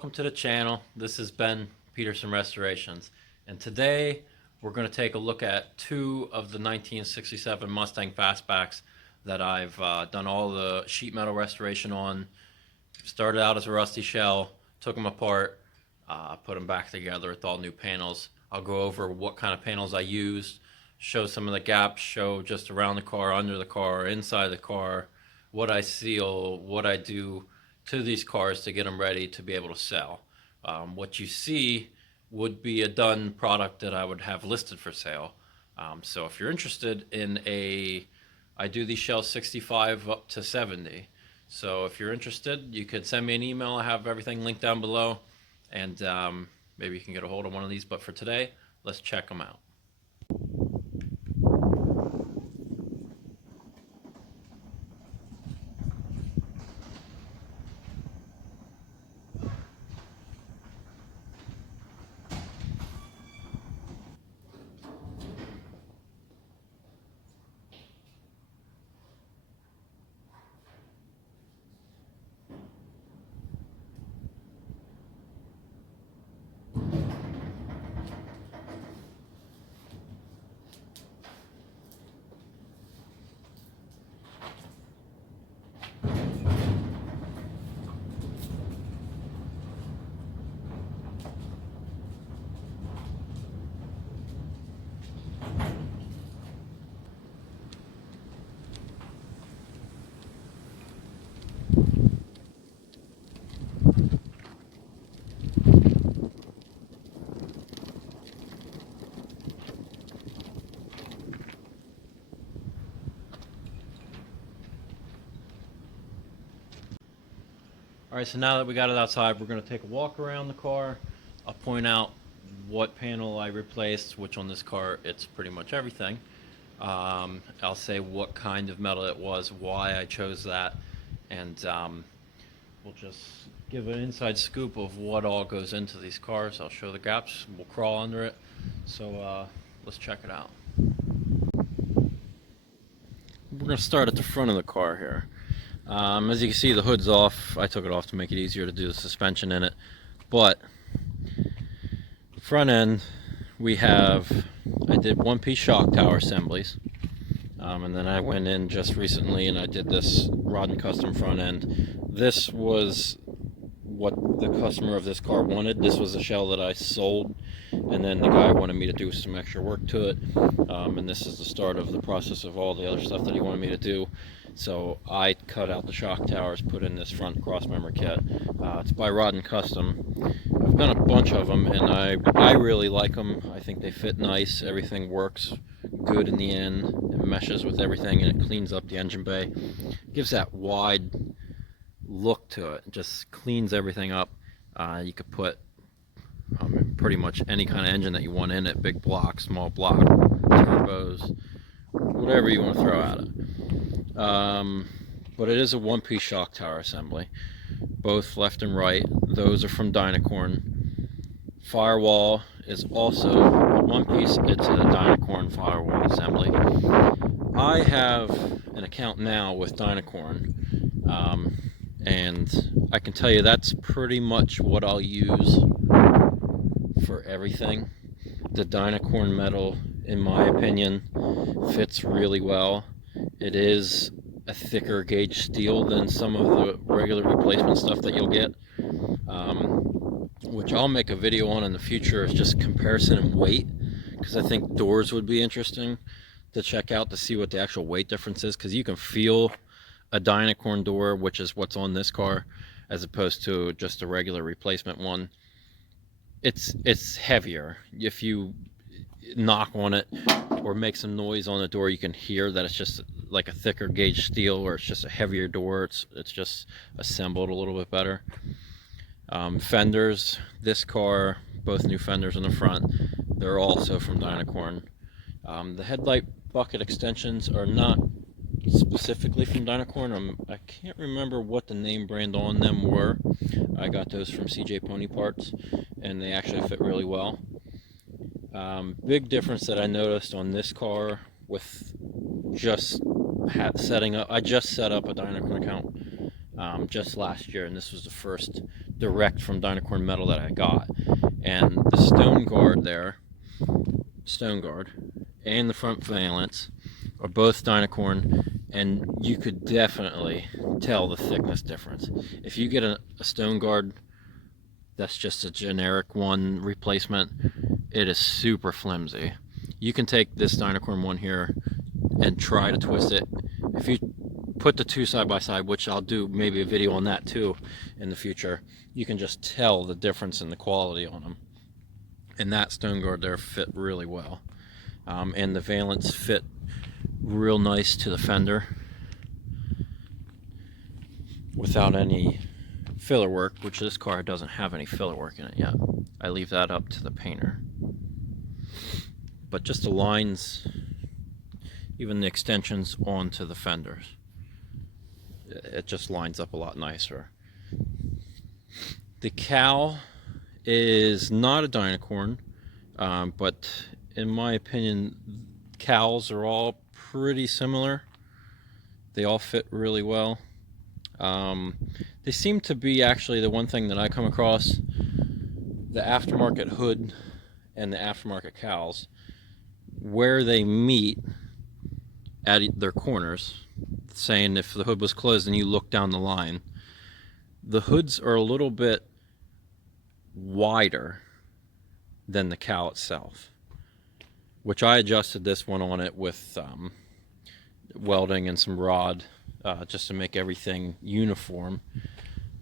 Welcome to the channel. This is Ben Peterson Restorations, and today we're going to take a look at two of the 1967 Mustang Fastbacks that I've done all the sheet metal restoration on. Started out as a rusty shell, took them apart, put them back together with all new panels. I'll go over what kind of panels I used, show some of the gaps, show just around the car, under the car, inside the car, what I seal, what I do to these cars to get them ready to be able to sell. What you see would be a done product that I would have listed for sale. So if you're interested in I do these shells 65 up to 70. So if you're interested, you could send me an email. I have everything linked down below, and maybe you can get a hold of one of these. But for today, let's check them out. All right, so now that we got it outside, we're going to take a walk around the car. I'll point out what panel I replaced, which on this car, it's pretty much everything. I'll say what kind of metal it was, why I chose that, and we'll just give an inside scoop of what all goes into these cars. I'll show the gaps, we'll crawl under it. So let's check it out. We're going to start at the front of the car here. As you can see, the hood's off. I took it off to make it easier to do the suspension in it. But the front end, I did one-piece shock tower assemblies. And then I went in just recently and I did this rod and custom front end. This was what the customer of this car wanted. This was a shell that I sold, and then the guy wanted me to do some extra work to it. And this is the start of the process of all the other stuff that he wanted me to do. So I cut out the shock towers, put in this front cross member kit. It's by Rod and Custom. I've done a bunch of them, and I really like them. I think they fit nice. Everything works good in the end. It meshes with everything, and it cleans up the engine bay. Gives that wide look to it. It just cleans everything up. You could put pretty much any kind of engine that you want in it. Big block, small block, turbos, whatever you want to throw at it. But it is a one-piece shock tower assembly, both left and right. Those are from Dynacorn. Firewall is also a one-piece. It's a Dynacorn firewall assembly. I have an account now with Dynacorn, and I can tell you that's pretty much what I'll use for everything. The Dynacorn metal, in my opinion, fits really well. It is a thicker gauge steel than some of the regular replacement stuff that you'll get, which I'll make a video on in the future. Is just comparison in weight, because I think doors would be interesting to check out to see what the actual weight difference is, because you can feel a Dynacorn door, which is what's on this car, as opposed to just a regular replacement one. It's heavier. If you knock on it or make some noise on the door, you can hear that it's just like a thicker gauge steel, or it's just a heavier door. It's just assembled a little bit better. Fenders, this car, both new fenders in the front, they're also from Dynacorn. The headlight bucket extensions are not specifically from Dynacorn. I can't remember what the name brand on them were. I got those from CJ Pony Parts, and they actually fit really well. Big difference that I noticed on this car with just setting up. I just set up a Dynacorn account just last year, and this was the first direct from Dynacorn metal that I got. And the stone guard there, and the front valance are both Dynacorn, and you could definitely tell the thickness difference. If you get a stone guard that's just a generic one replacement, it is super flimsy. You can take this Dynacorn one here and try to twist it. If you put the two side by side, which I'll do maybe a video on that too in the future, you can just tell the difference in the quality on them. And that stone guard there fit really well. And the valance fit real nice to the fender without any filler work, which this car doesn't have any filler work in it yet. I leave that up to the painter. But just the lines, even the extensions onto the fenders, it just lines up a lot nicer. The cowl is not a Dynacorn, but in my opinion, cowls are all pretty similar. They all fit really well. They seem to be actually the one thing that I come across, the aftermarket hood and the aftermarket cowls, where they meet at their corners, saying if the hood was closed and you look down the line, the hoods are a little bit wider than the cowl itself, which I adjusted this one on it with welding and some rod just to make everything uniform.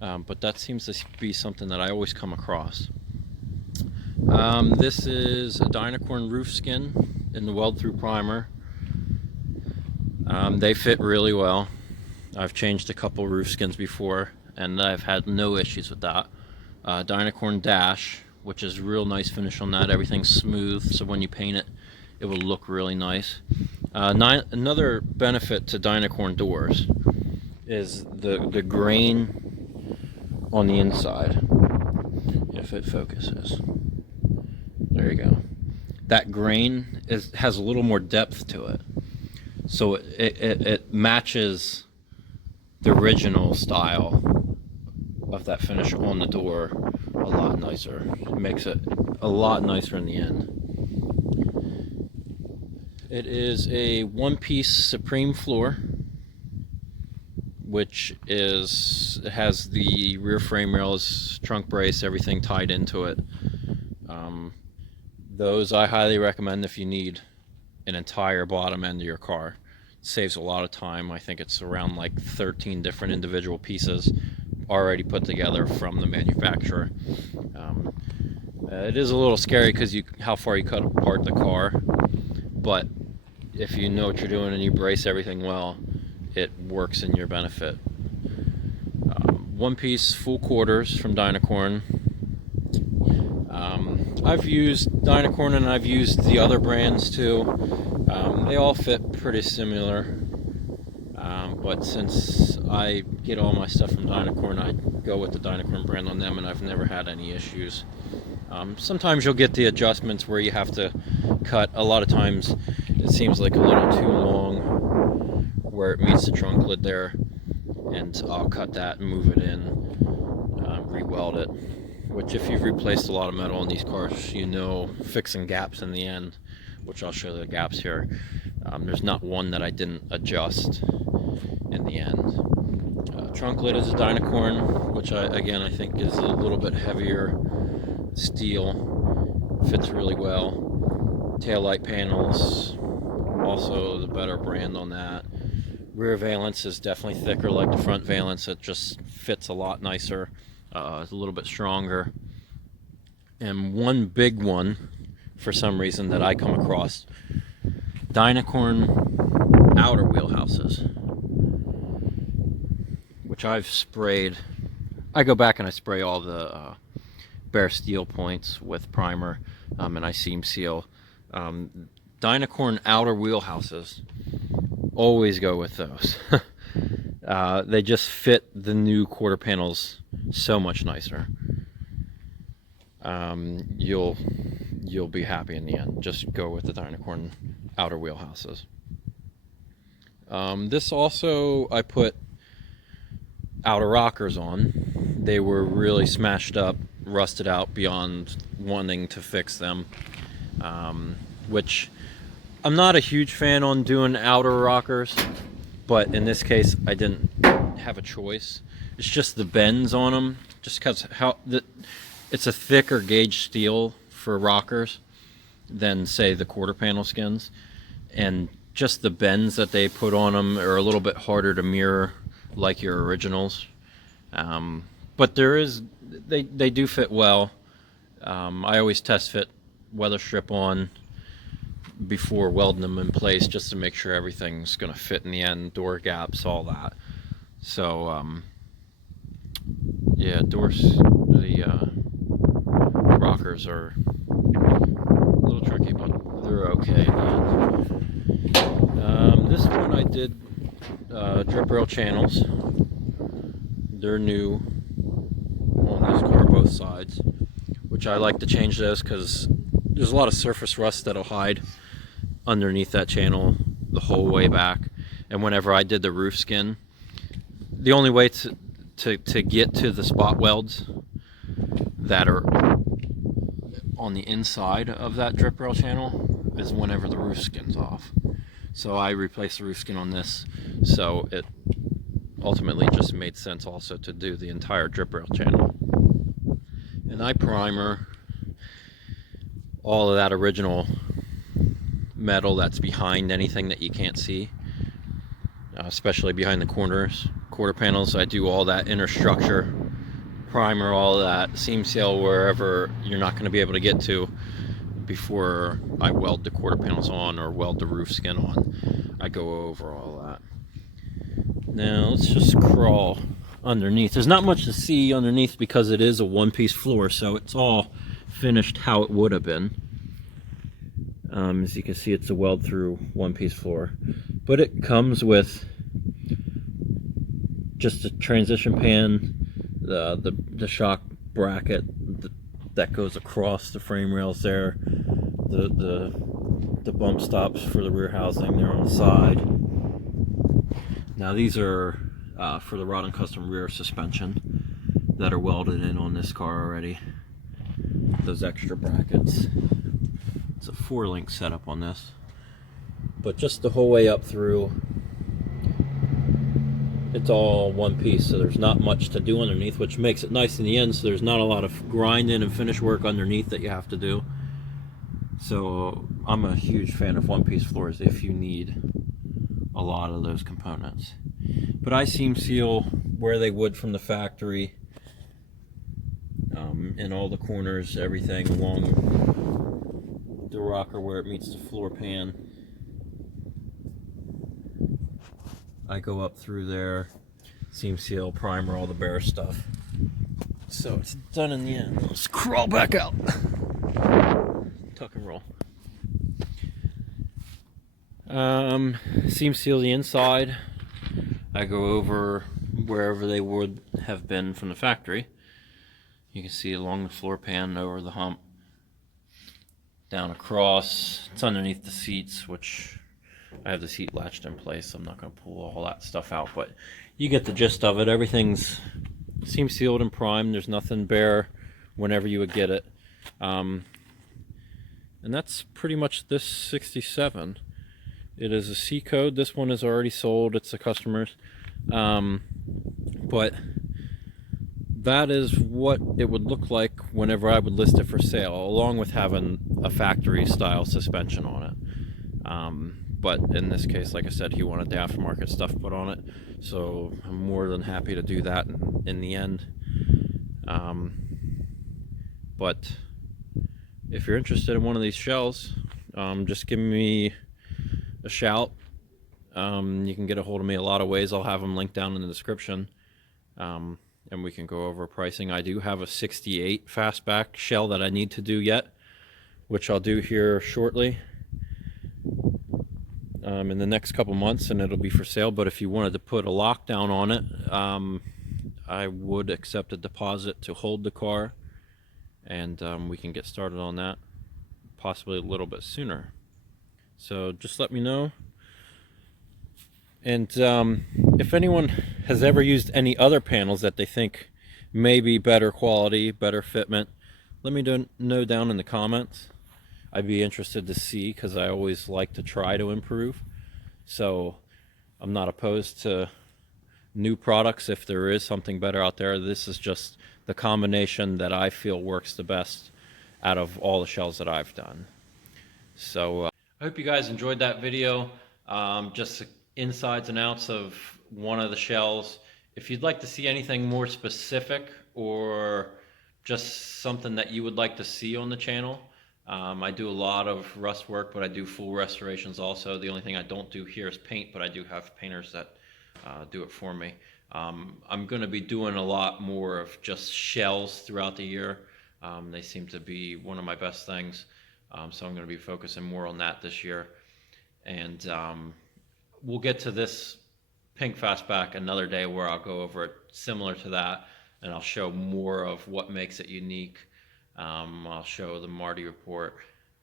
But that seems to be something that I always come across. This is a Dynacorn roof skin in the weld through primer. They fit really well. I've changed a couple roof skins before and I've had no issues with that. Dynacorn dash, which is real nice finish on that. Everything's smooth, so when you paint it, it will look really nice. Another benefit to Dynacorn doors is the grain on the inside. If it focuses, there you go. That grain has a little more depth to it, so it matches the original style of that finish on the door a lot nicer. It makes it a lot nicer in the end. It is a one-piece Supreme floor, which it has the rear frame rails, trunk brace, everything tied into it. Those I highly recommend if you need an entire bottom end of your car. It saves a lot of time. I think it's around like 13 different individual pieces already put together from the manufacturer. It is a little scary because how far you cut apart the car, but if you know what you're doing and you brace everything well, it works in your benefit. One piece full quarters from Dynacorn. I've used Dynacorn and I've used the other brands too. They all fit pretty similar, but since I get all my stuff from Dynacorn, I go with the Dynacorn brand on them, and I've never had any issues. Sometimes you'll get the adjustments where you have to cut. A lot of times it seems like a little too long where it meets the trunk lid there, and I'll cut that and move it in, re-weld it. Which, if you've replaced a lot of metal in these cars, you know fixing gaps in the end, which I'll show the gaps here. There's not one that I didn't adjust in the end. Trunk lid is a Dynacorn, which I think is a little bit heavier steel. Fits really well. Taillight panels, also the better brand on that. Rear valance is definitely thicker like the front valance. It just fits a lot nicer. It's a little bit stronger. And one big one, for some reason, that I come across, Dynacorn outer wheelhouses, which I've sprayed. I go back and I spray all the bare steel points with primer, and I seam seal. Dynacorn outer wheelhouses, always go with those. They just fit the new quarter panels so much nicer. You'll be happy in the end. Just go with the Dynacorn outer wheelhouses. This also, I put outer rockers on, they were really smashed up, rusted out beyond wanting to fix them, which I'm not a huge fan on doing outer rockers, but in this case I didn't have a choice. It's just the bends on them, just because it's a thicker gauge steel for rockers than say the quarter panel skins, and just the bends that they put on them are a little bit harder to mirror like your originals. But they do fit well. I always test fit weather strip on before welding them in place, just to make sure everything's going to fit in the end, door gaps, all that. So yeah, the rockers are a little tricky, but they're okay in the end. This one I did drip rail channels. They're new on this car, both sides, which I like to change those because there's a lot of surface rust that'll hide underneath that channel the whole way back. And whenever I did the roof skin, the only way to get to the spot welds that are on the inside of that drip rail channel is whenever the roof skin's off. So I replaced the roof skin on this, so it ultimately just made sense also to do the entire drip rail channel. And I primer all of that original metal that's behind anything that you can't see, especially behind the quarter panels. I do all that inner structure, primer all of that, seam seal wherever you're not going to be able to get to before I weld the quarter panels on or weld the roof skin on. I go over all that. Now let's just crawl underneath. There's not much to see underneath because it is a one-piece floor, so it's all finished how it would have been. As you can see, it's a weld through one-piece floor, but it comes with just a transition pan, the shock bracket that goes across the frame rails there, the bump stops for the rear housing there on the side. Now these are for the Rod and Custom rear suspension that are welded in on this car already. Those extra brackets. It's a 4-link setup on this, but just the whole way up through, it's all one piece, so there's not much to do underneath, which makes it nice in the end. So there's not a lot of grinding and finish work underneath that you have to do. So I'm a huge fan of one-piece floors if you need a lot of those components. But I seam seal where they would from the factory, in all the corners, everything along the rocker where it meets the floor pan. I go up through there, seam seal, primer, all the bare stuff. So it's done in the end. Let's crawl back out. Tuck and roll. Seam seal the inside. I go over wherever they would have been from the factory. You can see along the floor pan, over the hump, down across. It's underneath the seats, which I have the seat latched in place, so I'm not going to pull all that stuff out, but you get the gist of it. Everything's seam sealed and primed. There's nothing bare whenever you would get it. And that's pretty much this 67. It is a C code. This one is already sold. It's the customer's. But that is what it would look like whenever I would list it for sale, along with having a factory style suspension on it. But in this case, like I said, he wanted the aftermarket stuff put on it, so I'm more than happy to do that in the end. But if you're interested in one of these shells, just give me a shout. You can get a hold of me a lot of ways. I'll have them linked down in the description, and we can go over pricing. I do have a 68 Fastback shell that I need to do yet, which I'll do here shortly, in the next couple months, and it'll be for sale. But if you wanted to put a lockdown on it, I would accept a deposit to hold the car, and we can get started on that possibly a little bit sooner. So just let me know. And if anyone has ever used any other panels that they think maybe better quality, better fitment, let me know down in the comments. I'd be interested to see, because I always like to try to improve. So I'm not opposed to new products if there is something better out there. This is just the combination that I feel works the best out of all the shells that I've done. So I hope you guys enjoyed that video. Just insides and outs of one of the shells. If you'd like to see anything more specific, or just something that you would like to see on the channel, I do a lot of rust work, but I do full restorations also. The only thing I don't do here is paint, but I do have painters that do it for me. I'm going to be doing a lot more of just shells throughout the year. They seem to be one of my best things. So I'm going to be focusing more on that this year. And we'll get to this pink fastback another day where I'll go over it similar to that, and I'll show more of what makes it unique. I'll show the Marty report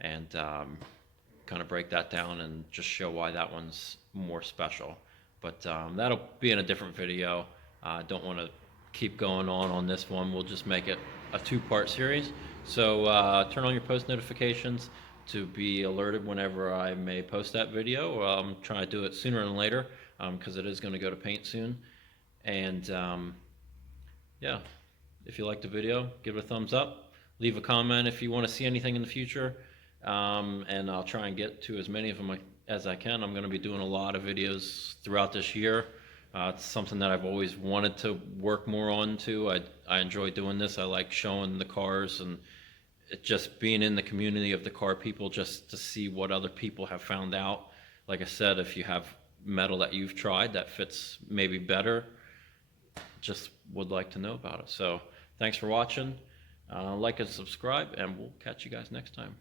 and kind of break that down and just show why that one's more special. But that'll be in a different video. I don't want to keep going on this one. We'll just make it a two-part series. So turn on your post notifications to be alerted whenever I may post that video. I'm trying to do it sooner than later, because it is going to go to paint soon. And yeah, if you liked the video, give it a thumbs up. Leave a comment if you want to see anything in the future, and I'll try and get to as many of them as I can. I'm going to be doing a lot of videos throughout this year. It's something that I've always wanted to work more on too. I enjoy doing this. I like showing the cars, and it just being in the community of the car people, just to see what other people have found out. Like I said, if you have metal that you've tried that fits maybe better, just would like to know about it. So thanks for watching. Like and subscribe, and we'll catch you guys next time.